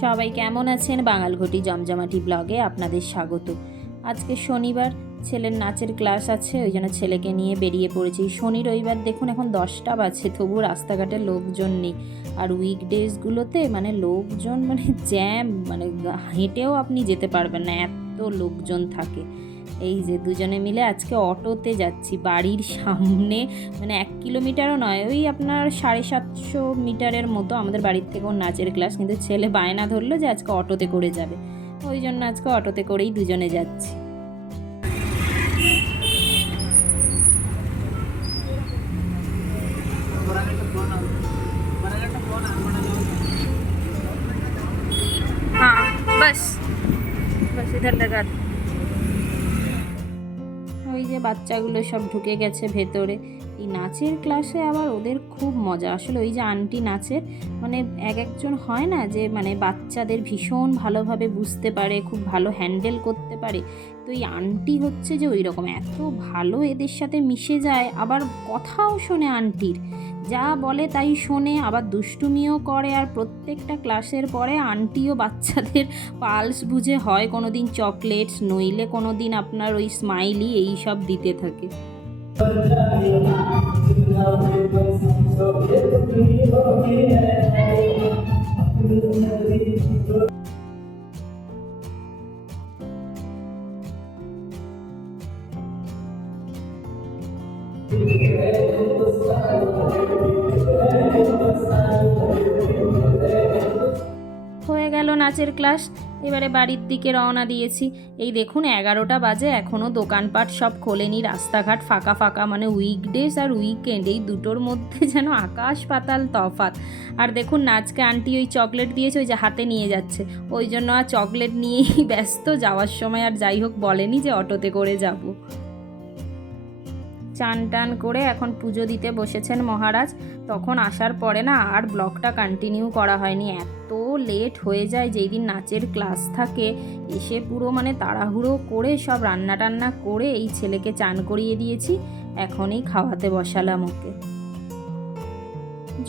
সবাই কেমন আছেন? বাঙালঘটি জমজমাটি ব্লগে আপনাদের স্বাগত। আজকে শনিবার, ছেলের নাচের ক্লাস আছে, ওই জন্য ছেলেকে নিয়ে বেরিয়ে পড়েছি। শনি রবিবার দেখুন, এখন দশটা বাজে তবু রাস্তাঘাটে লোকজন নেই। আর উইকডেজগুলোতে মানে লোকজন মানে জ্যাম মানে হেঁটেও আপনি যেতে পারবেন না, এত লোকজন থাকে। এই যে দুজনে মিলে আজকে অটোতে যাচ্ছি বাড়ির সামনে মানে এক কিলোমিটারও নয় ওই আপনার সাড়ে সাতশো মিটারের মতো আমাদের বাড়ির থেকেও নাচের ক্লাস কিন্তু ছেলে বায়না ধরলো যে আজকে অটোতে করে যাবে ওই জন্য আজকে অটোতে করেই দুজনে যাচ্ছি हाँ बस बस इधर लगा दो। বাচ্চাগুলো সব ঢুকে গেছে ভেতরে। এই নাচের ক্লাসে আবার ওদের খুব মজা। আসলে ওই যে আন্টি নাচের মানে এক একজন হয় না যে মানে বাচ্চাদের ভীষণ ভালোভাবে বুঝতে পারে, খুব ভালো হ্যান্ডেল করতে পারে। তো এই আন্টি হচ্ছে যে ওই রকম এত ভালো এদের সাথে মিশে যায়। আবার কথাও শোনে আন্টির। যা বলে তাই শোনে, আবার দুষ্টুমিও করে। আর প্রত্যেকটা ক্লাসের পরে আন্টিও বাচ্চাদের পালস বুঝে হয় কোনো দিন চকলেটস, নইলে কোনো দিন আপনার ওই স্মাইলি, এই সব দিতে থাকে। হয়ে গেল নাচের ক্লাস। এবারে বাড়ির দিকে রওনা দিয়েছি। এই দেখুন, এগারোটা বাজে এখনও দোকানপাট সব খোলেনি, রাস্তাঘাট ফাঁকা ফাঁকা মানে উইকডেজ আর উইকেন্ড এই দুটোর মধ্যে যেন আকাশ পাতাল তফাত আর দেখুন, নাচকে আন্টি ওই চকলেট দিয়েছে, ওই যে হাতে নিয়ে যাচ্ছে। ওই জন্য আর চকলেট নিয়েই ব্যস্ত, যাওয়ার সময় আর যাই হোক বলেনি যে অটোতে করে যাব। চান টান করে এখন পুজো দিতে বসেছেন মহারাজ, তখন আসার পরে না আর ব্লগটা কন্টিনিউ করা হয়নি। এত লেট হয়ে যায় যেই দিন নাচের ক্লাস থাকে, এসে পুরো মানে তাড়াহুড়ো করে সব রান্না টান্না করে এই ছেলেকে চান করিয়ে দিয়েছি, এখনই খাওয়াতে বসালাম ওকে।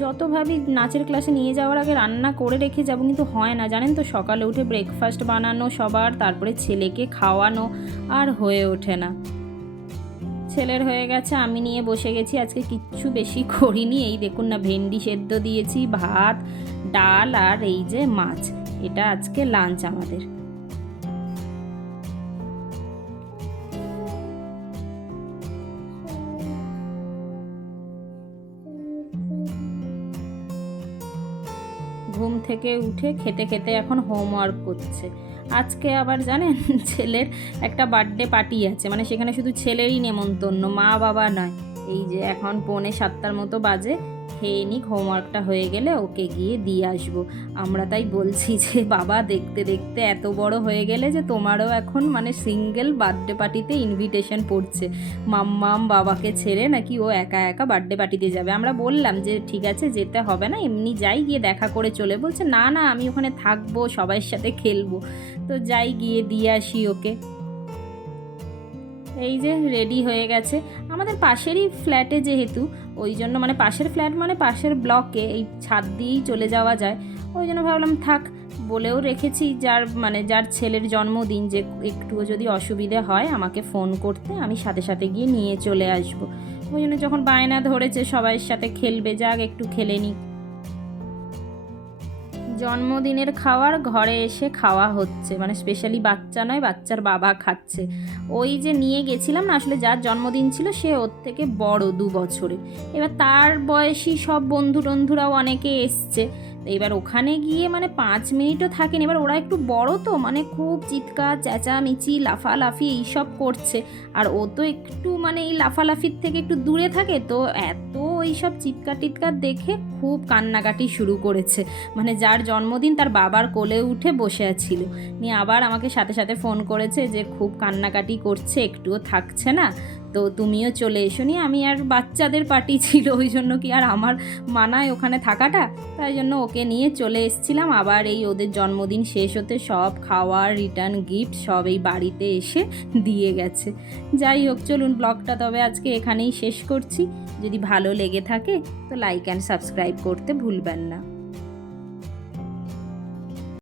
যত ভাবি নাচের ক্লাসে নিয়ে যাওয়ার আগে রান্না করে রেখে যাব কিন্তু হয় না, জানেন তো? সকালে উঠে ব্রেকফাস্ট বানানো সবার, তারপরে ছেলেকে খাওয়ানো, আর হয়ে ওঠে না। ছেলের হয়ে গেছে, আমি নিয়ে বসে গেছি, আজকে কিচ্ছু বেশি করিনি। এই দেখুন না, ভেন্ডি সেদ্ধ দিয়েছি, ভাত, ডাল আর এই যে মাছ, এটা আজকে লাঞ্চ আমাদের। ঘুম থেকে উঠে খেতে খেতে এখন হোমওয়ার্ক করছে। আজকে আবার জানেন, ছেলের একটা বার্থডে পার্টি আছে। মানে সেখানে শুধু ছেলেরই নেমন্তন্ন মা বাবা নয়। এই যে এখন পৌনে সাতটার মতো বাজে। খেয়ে নিক হোমওয়ার্কটা হয়ে গেলে ওকে গিয়ে দিয়ে আসব। আমরা তাই বলছি যে, বাবা দেখতে দেখতে এত বড় হয়ে গেলে যে তোমারও এখন মানে সিঙ্গেল বার্থডে পার্টিতে ইনভিটেশন পড়ছে। মাম্মাম বাবাকে ছেড়ে নাকি ও একা একা বার্থডে পার্টিতে যাবে। আমরা বললাম যে, ঠিক আছে, যেতে হবে না, এমনি যাই গিয়ে দেখা করে চলে। বলছে, না না, আমি ওখানে থাকব সবার সাথে খেলব। তো যাই গিয়ে দিয়ে আসি ওকে। এই যে রেডি হয়ে গেছে। আমাদের পাশেরই ফ্ল্যাটে যেহেতু ওই জন্য মানে পাশের ফ্ল্যাট মানে পাশের ব্লকে এই ছাদ দিয়েই চলে যাওয়া যায়। ওই জন্য ভাবলাম, থাক, বলেও রেখেছি যার মানে যার ছেলের জন্মদিন যে একটুও যদি অসুবিধে হয় আমাকে ফোন করতে, আমি সাথে সাথে গিয়ে নিয়ে চলে আসব। ওই জন্য যখন বায়না ধরেছে সবাইয়ের সাথে খেলবে, যাক, একটু খেলে নিক। জন্মদিনের খাওয়ার ঘরে এসে খাওয়া হচ্ছে। মানে স্পেশালি বাচ্চা নয়, বাচ্চার বাবা খাচ্ছে। ওই যে নিয়ে গেছিলাম না, আসলে যার জন্মদিন ছিল, সে ওর থেকে বড় দু বছরে এবার তার বয়সী সব বন্ধু টন্ধুরাও অনেকে এসছে। এবার ওখানে গিয়ে মানে পাঁচ মিনিটও থাকেন। এবার ওরা একটু বড় তো মানে খুব চিৎকার, চেঁচামেচি, লাফালাফি এইসব করছে। আর ও তো একটু মানে এই লাফালাফির থেকে একটু দূরে থাকে তো, এত এইসব চিৎকার টিৎকার দেখে খুব কান্নাকাটি শুরু করেছে। মানে যার জন্মদিন তার বাবার কোলে উঠে বসে ছিল নিয়ে আবার আমাকে সাথে সাথে ফোন করেছে যে খুব কান্নাকাটি করছে, একটুও থাকছে না। তো তুমিও চলে এসো নি। আমি আর বাচ্চাদের পার্টি ছিল, ওই জন্য কি আর আমার মানায় ওখানে থাকাটা? তাই জন্য ওকে নিয়ে চলে এসেছিলাম। আবার এই ওদের জন্মদিন শেষ হতে সব খাওয়ার রিটার্ন গিফট সব এই বাড়িতে এসে দিয়ে গেছে। যাই হোক, চলুন ব্লগটা তবে আজকে এখানেই শেষ করছি। যদি ভালো লেগে থাকে, তো লাইক অ্যান্ড সাবস্ক্রাইব করতে ভুলবেন না।